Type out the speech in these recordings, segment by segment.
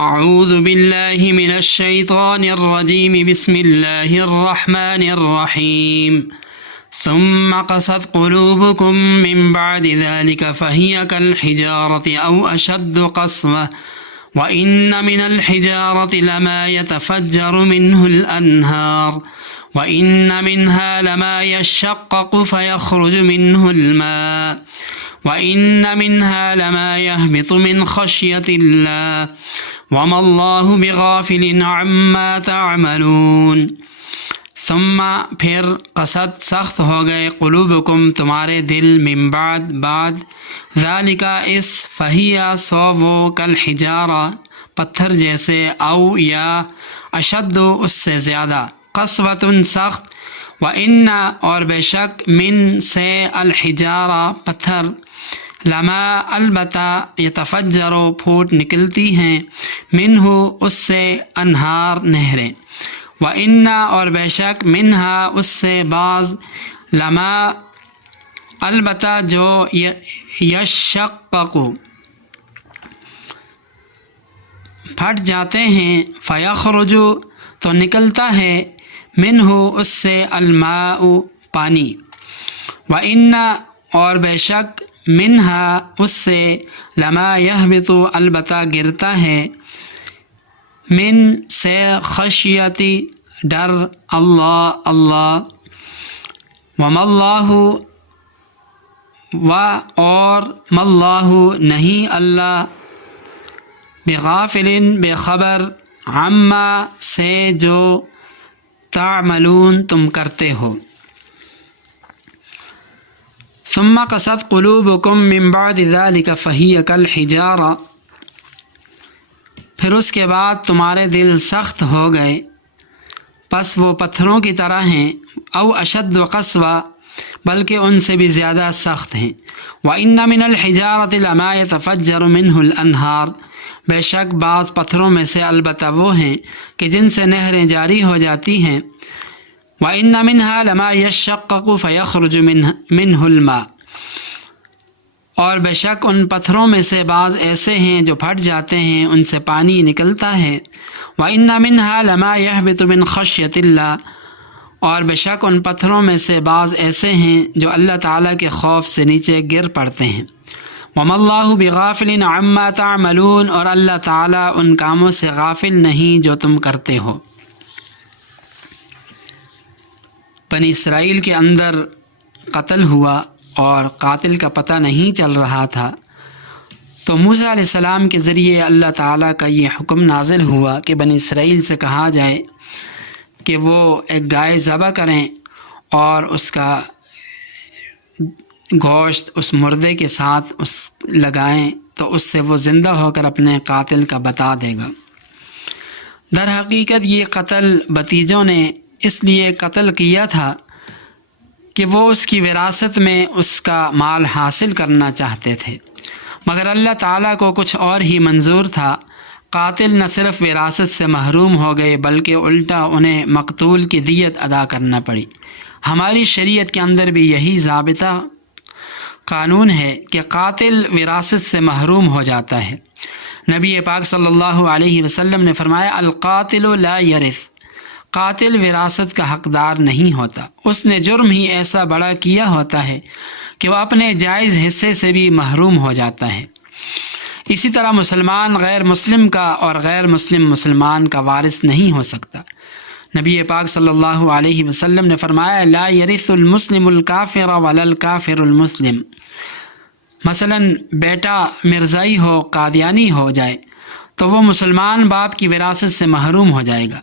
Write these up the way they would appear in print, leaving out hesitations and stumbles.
اعوذ باللہ من الشیطان الرجیم بسم اللہ الرحمن الرحیم ثم قست قلوبكم من بعد ذلك فهي كالحجارة أو أشد قسوة وإن من الحجارة لما يتفجر منه الأنهار وإن منها لما يشقق فيخرج منه الماء وإن منها لما يهبط من خشية الله وما الله بغافل عما تعملون ثم پھر قصد سخت ہو گئے قلوبکم تمہارے دل من بعد ذالک اس فہیا سو وہ کالحجارہ پتھر جیسے او یا اشد اس سے زیادہ قسوۃ سخت وان اور بے شک من سے الحجارہ پتھر لما البتہ یتفجر پھوٹ نکلتی ہیں منہ اس سے انہار نہریں وَإِنَّ اور بے شک منہا اس سے بعض لما البتہ جو یشقق پھٹ جاتے ہیں فیخرج تو نکلتا ہے منہ اس سے الماء پانی وَإِنَّ اور بے شک منہا اس سے لما یہبط البتہ گرتا ہے من سے خشیتی ڈر اللہ وما اللہ اور ماللہ نہیں اللہ بغافل بے خبر عما سے جو تعملون تم کرتے ہو ثم قست قلوبکم من بعد ذلك فهي كالحجارة پھر اس کے بعد تمہارے دل سخت ہو گئے پس وہ پتھروں کی طرح ہیں او اشد قسوہ بلکہ ان سے بھی زیادہ سخت ہیں وَإِنَّ مِنَ الْحِجَارَةِ لَمَا يَتَفَجَّرُ مِنْهُ الْأَنْهَارُ بے شک بعض پتھروں میں سے البتہ وہ ہیں کہ جن سے نہریں جاری ہو جاتی ہیں وَإِنَّ مِنْهَا لَمَا يَشَّقَّقُ فَيَخْرُجُ مِنْهُ الْمَاءُ اور بے شک ان پتھروں میں سے بعض ایسے ہیں جو پھٹ جاتے ہیں ان سے پانی نکلتا ہے وَإِنَّ مِنْهَا لَمَا يَهْبِطُ مِنْ خَشْيَةِ اللَّهِ اور بے شک ان پتھروں میں سے بعض ایسے ہیں جو اللہ تعالیٰ کے خوف سے نیچے گر پڑتے ہیں وَمَا اللَّهُ بِغَافِلٍ عَمَّا تَعْمَلُونَ اور اللہ تعالیٰ ان کاموں سے غافل نہیں جو تم کرتے ہو۔ بنی اسرائیل کے اندر قتل ہوا اور قاتل کا پتہ نہیں چل رہا تھا، تو موسیٰ علیہ السلام کے ذریعے اللہ تعالیٰ کا یہ حکم نازل ہوا کہ بنی اسرائیل سے کہا جائے کہ وہ ایک گائے ذبح کریں اور اس کا گوشت اس مردے کے ساتھ لگائیں تو اس سے وہ زندہ ہو کر اپنے قاتل کا بتا دے گا۔ در حقیقت یہ قتل بھتیجوں نے اس لیے قتل کیا تھا کہ وہ اس کی وراثت میں اس کا مال حاصل کرنا چاہتے تھے، مگر اللہ تعالیٰ کو کچھ اور ہی منظور تھا۔ قاتل نہ صرف وراثت سے محروم ہو گئے بلکہ الٹا انہیں مقتول کی دیت ادا کرنا پڑی۔ ہماری شریعت کے اندر بھی یہی ضابطہ قانون ہے کہ قاتل وراثت سے محروم ہو جاتا ہے۔ نبی پاک صلی اللہ علیہ وسلم نے فرمایا القاتل لا یرث، قاتل وراثت کا حقدار نہیں ہوتا، اس نے جرم ہی ایسا بڑا کیا ہوتا ہے کہ وہ اپنے جائز حصے سے بھی محروم ہو جاتا ہے۔ اسی طرح مسلمان غیر مسلم کا اور غیر مسلم مسلمان کا وارث نہیں ہو سکتا۔ نبی پاک صلی اللہ علیہ وسلم نے فرمایا لا یرث المسلم الکافر ولا الکافر المسلم، مثلا بیٹا مرزائی ہو قادیانی ہو جائے تو وہ مسلمان باپ کی وراثت سے محروم ہو جائے گا،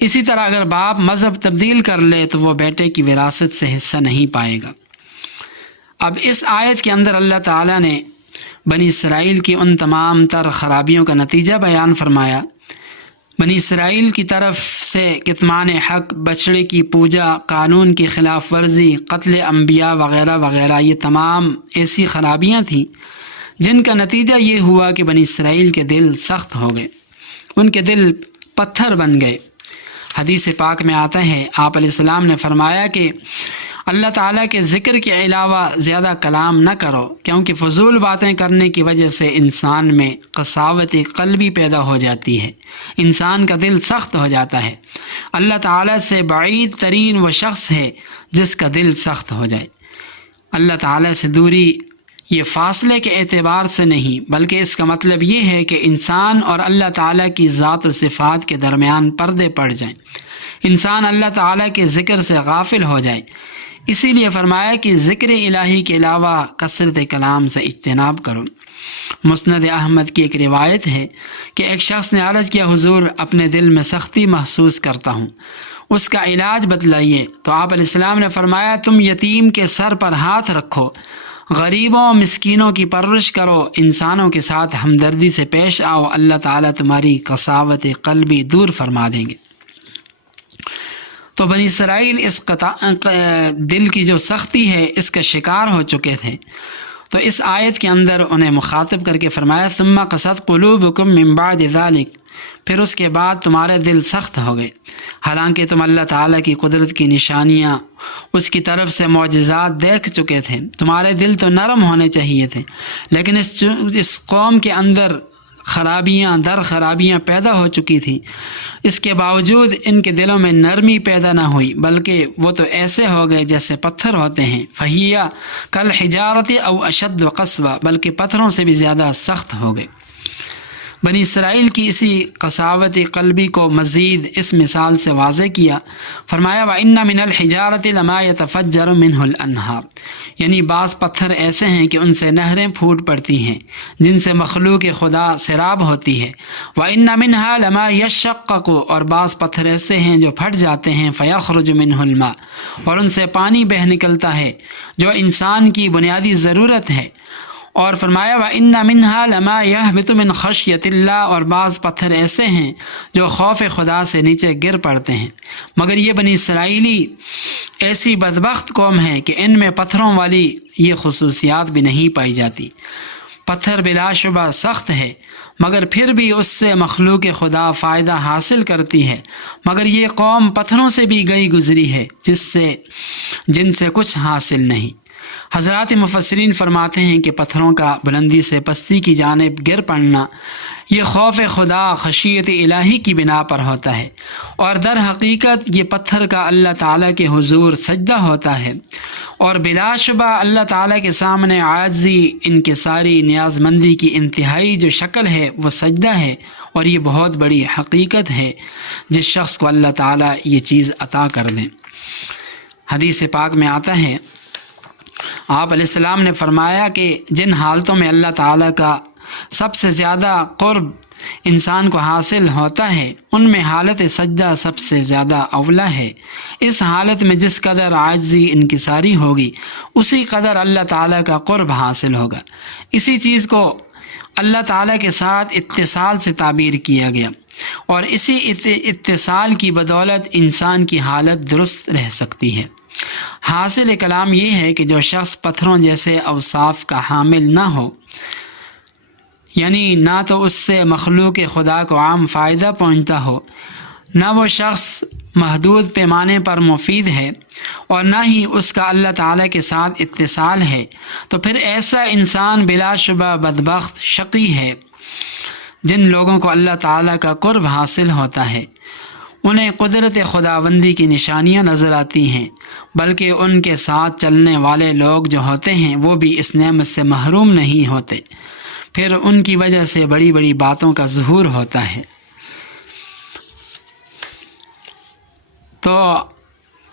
اسی طرح اگر باپ مذہب تبدیل کر لے تو وہ بیٹے کی وراثت سے حصہ نہیں پائے گا۔ اب اس آیت کے اندر اللہ تعالیٰ نے بنی اسرائیل کی ان تمام تر خرابیوں کا نتیجہ بیان فرمایا۔ بنی اسرائیل کی طرف سے کتمان حق، بچڑے کی پوجا، قانون کی خلاف ورزی، قتل انبیاء وغیرہ وغیرہ، یہ تمام ایسی خرابیاں تھیں جن کا نتیجہ یہ ہوا کہ بنی اسرائیل کے دل سخت ہو گئے، ان کے دل پتھر بن گئے۔ حدیث پاک میں آتا ہے آپ علیہ السلام نے فرمایا کہ اللہ تعالیٰ کے ذکر کے علاوہ زیادہ کلام نہ کرو، کیونکہ فضول باتیں کرنے کی وجہ سے انسان میں قساوت قلبی پیدا ہو جاتی ہے، انسان کا دل سخت ہو جاتا ہے۔ اللہ تعالیٰ سے بعید ترین وہ شخص ہے جس کا دل سخت ہو جائے۔ اللہ تعالیٰ سے دوری یہ فاصلے کے اعتبار سے نہیں، بلکہ اس کا مطلب یہ ہے کہ انسان اور اللہ تعالیٰ کی ذات و صفات کے درمیان پردے پڑ جائیں، انسان اللہ تعالیٰ کے ذکر سے غافل ہو جائے۔ اسی لیے فرمایا کہ ذکر الہی کے علاوہ کثرت کلام سے اجتناب کرو۔ مسند احمد کی ایک روایت ہے کہ ایک شخص نے عرض کیا، حضور اپنے دل میں سختی محسوس کرتا ہوں، اس کا علاج بتلائیے۔ تو آپ علیہ السلام نے فرمایا، تم یتیم کے سر پر ہاتھ رکھو، غریبوں مسکینوں کی پرورش کرو، انسانوں کے ساتھ ہمدردی سے پیش آؤ، اللہ تعالیٰ تمہاری قساوت قلبی دور فرما دیں گے۔ تو بنی اسرائیل اس دل کی جو سختی ہے اس کا شکار ہو چکے تھے، تو اس آیت کے اندر انہیں مخاطب کر کے فرمایا، ثم قست قلوبکم من بعد ذلک، پھر اس کے بعد تمہارے دل سخت ہو گئے، حالانکہ تم اللہ تعالیٰ کی قدرت کی نشانیاں، اس کی طرف سے معجزات دیکھ چکے تھے، تمہارے دل تو نرم ہونے چاہیے تھے، لیکن اس قوم کے اندر خرابیاں در خرابیاں پیدا ہو چکی تھیں، اس کے باوجود ان کے دلوں میں نرمی پیدا نہ ہوئی، بلکہ وہ تو ایسے ہو گئے جیسے پتھر ہوتے ہیں، فہیا کل حجارت او اشد و قسوہ، بلکہ پتھروں سے بھی زیادہ سخت ہو گئے۔ بنی اسرائیل کی اسی قساوت قلبی کو مزید اس مثال سے واضح کیا، فرمایا وَإِنَّ مِنَ الْحِجَارَةِ لَمَا يَتَفَجَّرُ مِنْهُ الْأَنْهَارُ، یعنی بعض پتھر ایسے ہیں کہ ان سے نہریں پھوٹ پڑتی ہیں جن سے مخلوق خدا سیراب ہوتی ہے، وَإِنَّ مِنْهَا لَمَا يَشَّقَّقُ، اور بعض پتھر ایسے ہیں جو پھٹ جاتے ہیں، فَيَخْرُجُ مِنْهُ الْمَاءُ، اور ان سے پانی بہہ نکلتا ہے جو انسان کی بنیادی ضرورت ہے، اور فرمایا وَإِنَّ مِنْهَا لَمَا يَهْبِطُ مِنْ خَشْيَةِ اللَّهِ، اور بعض پتھر ایسے ہیں جو خوف خدا سے نیچے گر پڑتے ہیں، مگر یہ بنی اسرائیلی ایسی بدبخت قوم ہے کہ ان میں پتھروں والی یہ خصوصیات بھی نہیں پائی جاتی۔ پتھر بلا شبہ سخت ہے، مگر پھر بھی اس سے مخلوق خدا فائدہ حاصل کرتی ہے، مگر یہ قوم پتھروں سے بھی گئی گزری ہے جن سے کچھ حاصل نہیں۔ حضرات مفسرین فرماتے ہیں کہ پتھروں کا بلندی سے پستی کی جانب گر پڑنا یہ خوف خدا خشیت الہی کی بنا پر ہوتا ہے، اور در حقیقت یہ پتھر کا اللہ تعالیٰ کے حضور سجدہ ہوتا ہے، اور بلا شبہ اللہ تعالیٰ کے سامنے عاجزی، انکساری، نیاز مندی کی انتہائی جو شکل ہے وہ سجدہ ہے، اور یہ بہت بڑی حقیقت ہے جس شخص کو اللہ تعالیٰ یہ چیز عطا کر دیں۔ حدیث پاک میں آتا ہے، آپ علیہ السلام نے فرمایا کہ جن حالتوں میں اللہ تعالیٰ کا سب سے زیادہ قرب انسان کو حاصل ہوتا ہے ان میں حالت سجدہ سب سے زیادہ اولا ہے۔ اس حالت میں جس قدر عاجزی انکساری ہوگی اسی قدر اللہ تعالیٰ کا قرب حاصل ہوگا۔ اسی چیز کو اللہ تعالیٰ کے ساتھ اتصال سے تعبیر کیا گیا، اور اسی اتصال کی بدولت انسان کی حالت درست رہ سکتی ہے۔ حاصل کلام یہ ہے کہ جو شخص پتھروں جیسے اوصاف کا حامل نہ ہو، یعنی نہ تو اس سے مخلوق خدا کو عام فائدہ پہنچتا ہو، نہ وہ شخص محدود پیمانے پر مفید ہے، اور نہ ہی اس کا اللہ تعالیٰ کے ساتھ اتصال ہے، تو پھر ایسا انسان بلا شبہ بدبخت شقی ہے۔ جن لوگوں کو اللہ تعالیٰ کا قرب حاصل ہوتا ہے انہیں قدرت خداوندی کی نشانیاں نظر آتی ہیں، بلکہ ان کے ساتھ چلنے والے لوگ جو ہوتے ہیں وہ بھی اس نعمت سے محروم نہیں ہوتے، پھر ان کی وجہ سے بڑی بڑی باتوں کا ظہور ہوتا ہے۔ تو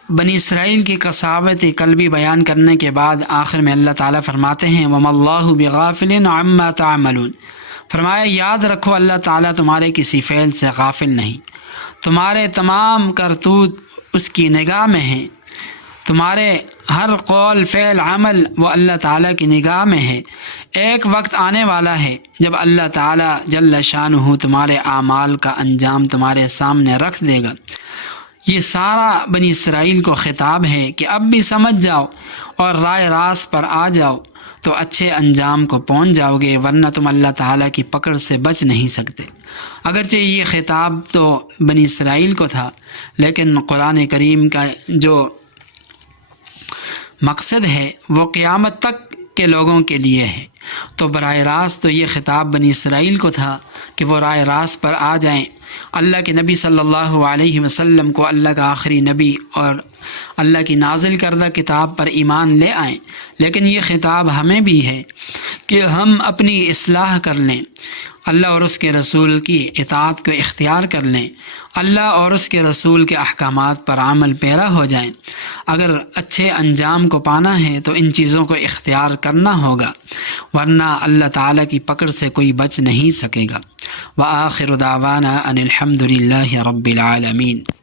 بنی اسرائیل کی قساوت قلبی بیان کرنے کے بعد آخر میں اللہ تعالیٰ فرماتے ہیں وَمَا اللَّهُ بِغَافِلٍ عَمَّا تَعْمَلُونَ، فرمایا یاد رکھو اللہ تعالیٰ تمہارے کسی فعل سے غافل نہیں، تمہارے تمام کرتوت اس کی نگاہ میں ہیں، تمہارے ہر قول فعل عمل وہ اللہ تعالیٰ کی نگاہ میں ہے۔ ایک وقت آنے والا ہے جب اللہ تعالیٰ جل شانہ تمہارے اعمال کا انجام تمہارے سامنے رکھ دے گا۔ یہ سارا بنی اسرائیل کو خطاب ہے کہ اب بھی سمجھ جاؤ اور رائے راست پر آ جاؤ تو اچھے انجام کو پہنچ جاؤ گے، ورنہ تم اللہ تعالیٰ کی پکڑ سے بچ نہیں سکتے۔ اگرچہ یہ خطاب تو بنی اسرائیل کو تھا، لیکن قرآن کریم کا جو مقصد ہے وہ قیامت تک کے لوگوں کے لیے ہے۔ تو براہ راست تو یہ خطاب بنی اسرائیل کو تھا کہ وہ راہ راست پر آ جائیں، اللہ کے نبی صلی اللہ علیہ وسلم کو اللہ کا آخری نبی اور اللہ کی نازل کردہ کتاب پر ایمان لے آئیں۔ لیکن یہ خطاب ہمیں بھی ہے کہ ہم اپنی اصلاح کر لیں، اللہ اور اس کے رسول کی اطاعت کو اختیار کر لیں، اللہ اور اس کے رسول کے احکامات پر عمل پیرا ہو جائیں۔ اگر اچھے انجام کو پانا ہے تو ان چیزوں کو اختیار کرنا ہوگا، ورنہ اللہ تعالیٰ کی پکڑ سے کوئی بچ نہیں سکے گا۔ وآخر دعوانا ان الحمد للہ رب العالمین۔